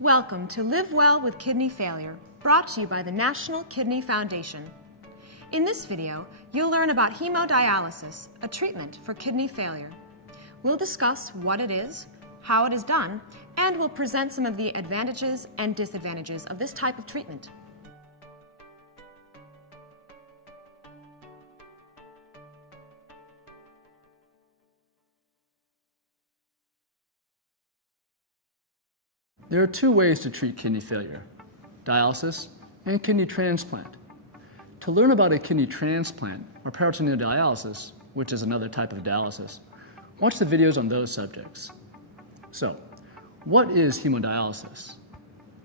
Welcome to Live Well with Kidney Failure, brought to you by the National Kidney Foundation. In this video, you'll learn about hemodialysis, a treatment for kidney failure. We'll discuss what it is, how it is done, and we'll present some of the advantages and disadvantages of this type of treatment. There are two ways to treat kidney failure: dialysis and kidney transplant. To learn about a kidney transplant or peritoneal dialysis, which is another type of dialysis, watch the videos on those subjects. So, what is hemodialysis?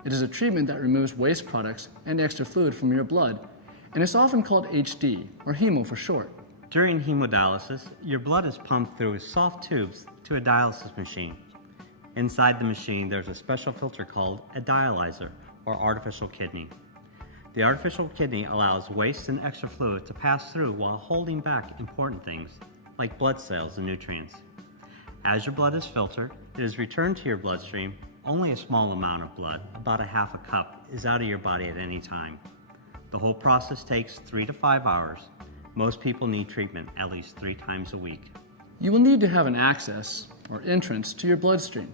It is a treatment that removes waste products and extra fluid from your blood, and it's often called HD, or hemo for short. During hemodialysis, your blood is pumped through soft tubes to a dialysis machine. Inside the machine, there's a special filter called a dialyzer, or artificial kidney. The artificial kidney allows waste and extra fluid to pass through while holding back important things, like blood cells and nutrients. As your blood is filtered, it is returned to your bloodstream. Only a small amount of blood, about a half a cup, is out of your body at any time. The whole process takes 3 to 5 hours. Most people need treatment at least 3 times a week. You will need to have an access, or entrance, to your bloodstream.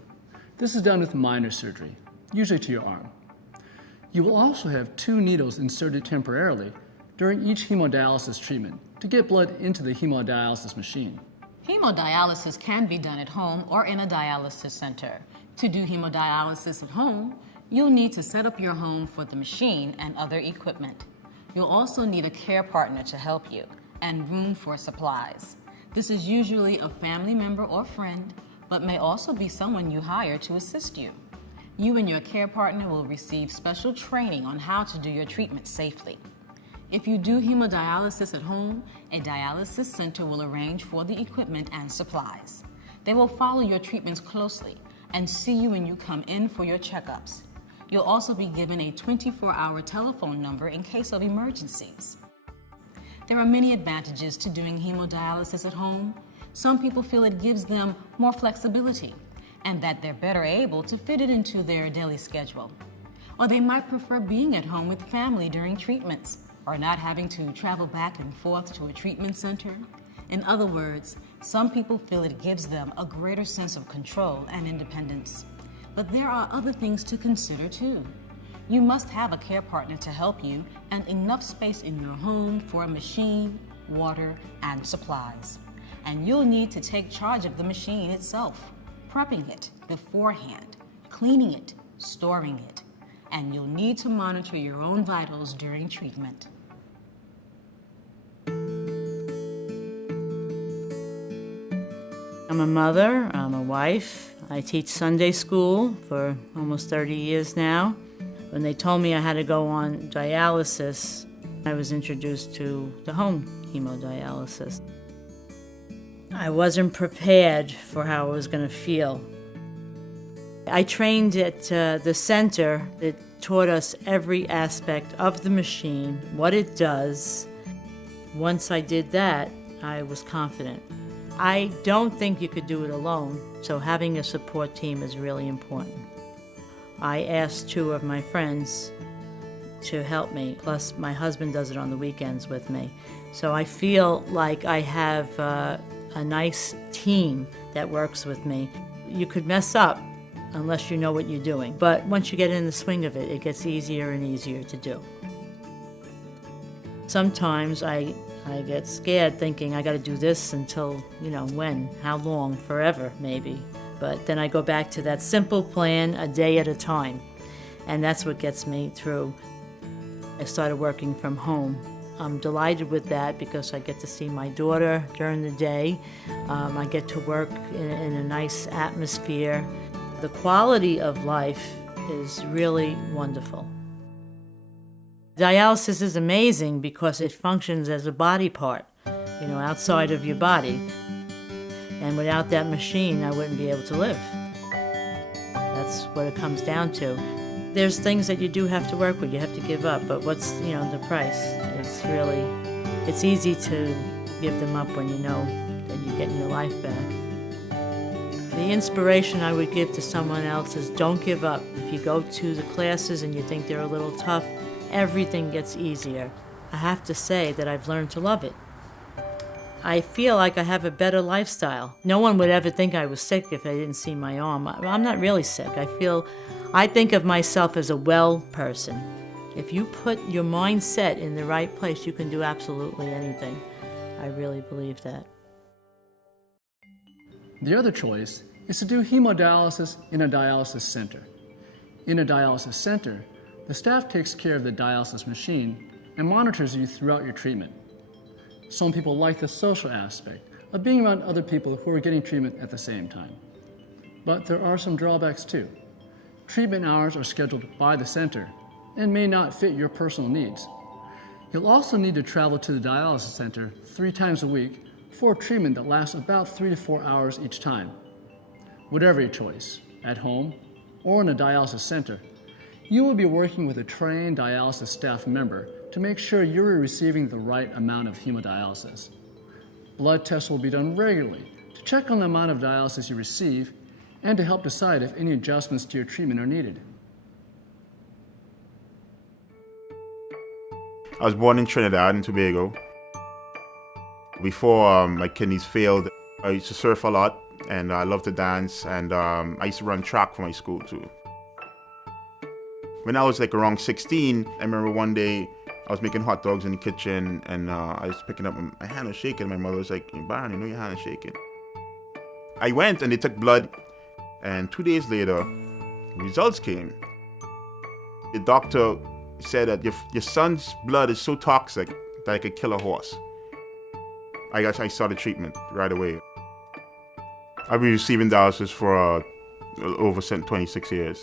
This is done with minor surgery, usually to your arm. You will also have 2 needles inserted temporarily during each hemodialysis treatment to get blood into the hemodialysis machine. Hemodialysis can be done at home or in a dialysis center. To do hemodialysis at home, you'll need to set up your home for the machine and other equipment. You'll also need a care partner to help you and room for supplies. This is usually a family member or friend, but may also be someone you hire to assist you. You and your care partner will receive special training on how to do your treatment safely. If you do hemodialysis at home, a dialysis center will arrange for the equipment and supplies. They will follow your treatments closely and see you when you come in for your checkups. You'll also be given a 24-hour telephone number in case of emergencies. There are many advantages to doing hemodialysis at home. Some people feel it gives them more flexibility and that they're better able to fit it into their daily schedule. Or they might prefer being at home with family during treatments or not having to travel back and forth to a treatment center. In other words, some people feel it gives them a greater sense of control and independence. But there are other things to consider too. You must have a care partner to help you and enough space in your home for a machine, water, and supplies. And you'll need to take charge of the machine itself, prepping it beforehand, cleaning it, storing it, and you'll need to monitor your own vitals during treatment. I'm a mother, I'm a wife. I teach Sunday school for almost 30 years now. When they told me I had to go on dialysis, I was introduced to the home hemodialysis. I wasn't prepared for how I was going to feel. I trained at the center that taught us every aspect of the machine, what it does. Once I did that, I was confident. I don't think you could do it alone, so having a support team is really important. I asked 2 of my friends to help me, plus my husband does it on the weekends with me. So I feel like I have a nice team that works with me. You could mess up unless you know what you're doing, but once you get in the swing of it, it gets easier and easier to do. Sometimes I get scared thinking I got to do this until, when, how long, forever maybe. But then I go back to that simple plan, a day at a time, and that's what gets me through. I started working from home. I'm delighted with that because I get to see my daughter during the day. I get to work in a nice atmosphere. The quality of life is really wonderful. Dialysis is amazing because it functions as a body part, outside of your body. And without that machine, I wouldn't be able to live. That's what it comes down to. There's things that you do have to work with, you have to give up, but what's, the price? It's easy to give them up when you know that you're getting your life back. The inspiration I would give to someone else is don't give up. If you go to the classes and you think they're a little tough, everything gets easier. I have to say that I've learned to love it. I feel like I have a better lifestyle. No one would ever think I was sick if they didn't see my arm. I'm not really sick. I think of myself as a well person. If you put your mindset in the right place, you can do absolutely anything. I really believe that. The other choice is to do hemodialysis in a dialysis center. In a dialysis center, the staff takes care of the dialysis machine and monitors you throughout your treatment. Some people like the social aspect of being around other people who are getting treatment at the same time. But there are some drawbacks too. Treatment hours are scheduled by the center and may not fit your personal needs. You'll also need to travel to the dialysis center 3 times a week for a treatment that lasts about 3 to 4 hours each time. Whatever your choice, at home or in a dialysis center, you will be working with a trained dialysis staff member to make sure you're receiving the right amount of hemodialysis. Blood tests will be done regularly to check on the amount of dialysis you receive and to help decide if any adjustments to your treatment are needed. I was born in Trinidad and Tobago. Before my kidneys failed, I used to surf a lot and I loved to dance, and I used to run track for my school too. When I was like around 16, I remember one day I was making hot dogs in the kitchen and I was picking up, my hand was shaking. My mother was like, "Baron, you know your hand is shaking." I went and they took blood, and 2 days later, results came. The doctor said that your son's blood is so toxic that it could kill a horse. I started treatment right away. I've been receiving dialysis for over 26 years.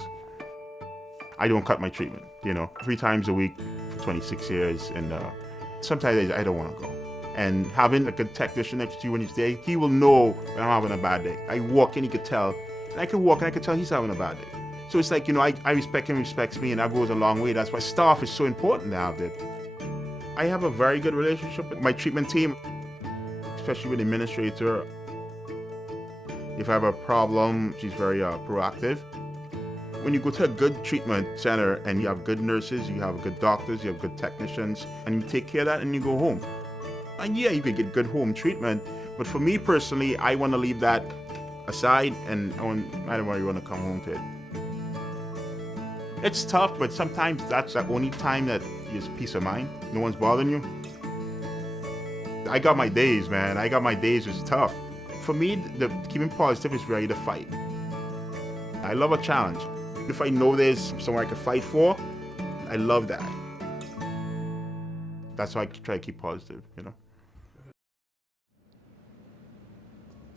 I don't cut my treatment, 3 times a week for 26 years, and sometimes I don't want to go. And having a good technician next to you when he's there, he will know when I'm having a bad day. I walk and he could tell, and I could walk and I could tell he's having a bad day. So it's like, I respect him, he respects me, and that goes a long way. That's why staff is so important to have that. I have a very good relationship with my treatment team, especially with the administrator. If I have a problem, she's very proactive. When you go to a good treatment center and you have good nurses, you have good doctors, you have good technicians, and you take care of that and you go home. And yeah, you can get good home treatment, but for me personally, I want to leave that aside and I don't really want to come home to it. It's tough, but sometimes that's the only time that is peace of mind. No one's bothering you. I got my days, man. I got my days. It's tough. For me, the keeping positive is ready to fight. I love a challenge. If I know there's somewhere I can fight for, I love that. That's why I try to keep positive,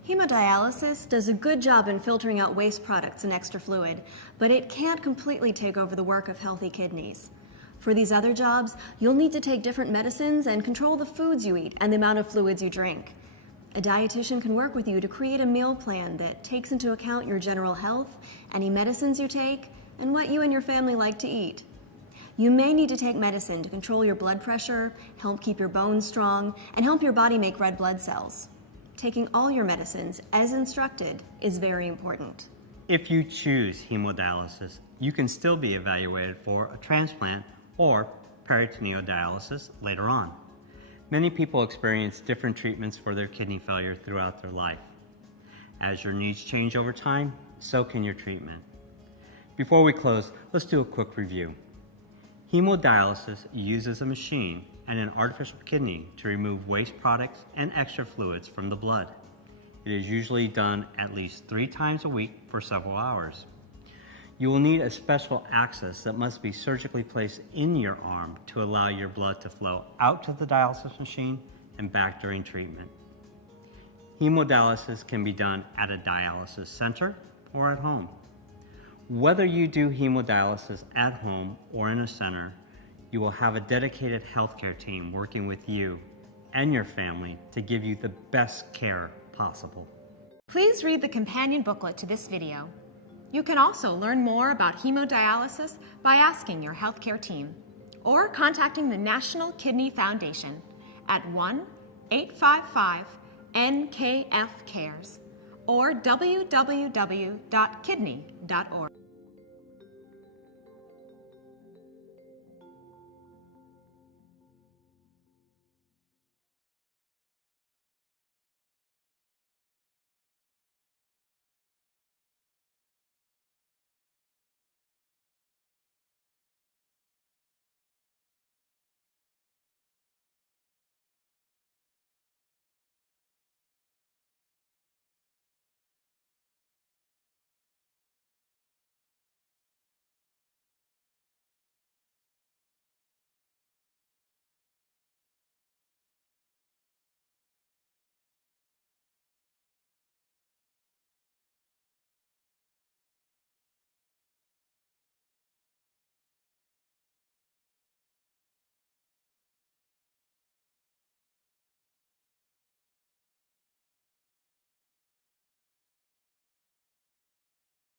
Hemodialysis does a good job in filtering out waste products and extra fluid, but it can't completely take over the work of healthy kidneys. For these other jobs, you'll need to take different medicines and control the foods you eat and the amount of fluids you drink. A dietitian can work with you to create a meal plan that takes into account your general health, any medicines you take, and what you and your family like to eat. You may need to take medicine to control your blood pressure, help keep your bones strong, and help your body make red blood cells. Taking all your medicines as instructed is very important. If you choose hemodialysis, you can still be evaluated for a transplant or peritoneal dialysis later on. Many people experience different treatments for their kidney failure throughout their life. As your needs change over time, so can your treatment. Before we close, let's do a quick review. Hemodialysis uses a machine and an artificial kidney to remove waste products and extra fluids from the blood. It is usually done at least 3 times a week for several hours. You will need a special access that must be surgically placed in your arm to allow your blood to flow out to the dialysis machine and back during treatment. Hemodialysis can be done at a dialysis center or at home. Whether you do hemodialysis at home or in a center, you will have a dedicated healthcare team working with you and your family to give you the best care possible. Please read the companion booklet to this video. You can also learn more about hemodialysis by asking your healthcare team or contacting the National Kidney Foundation at 1-855-NKF-CARES or www.kidney.org.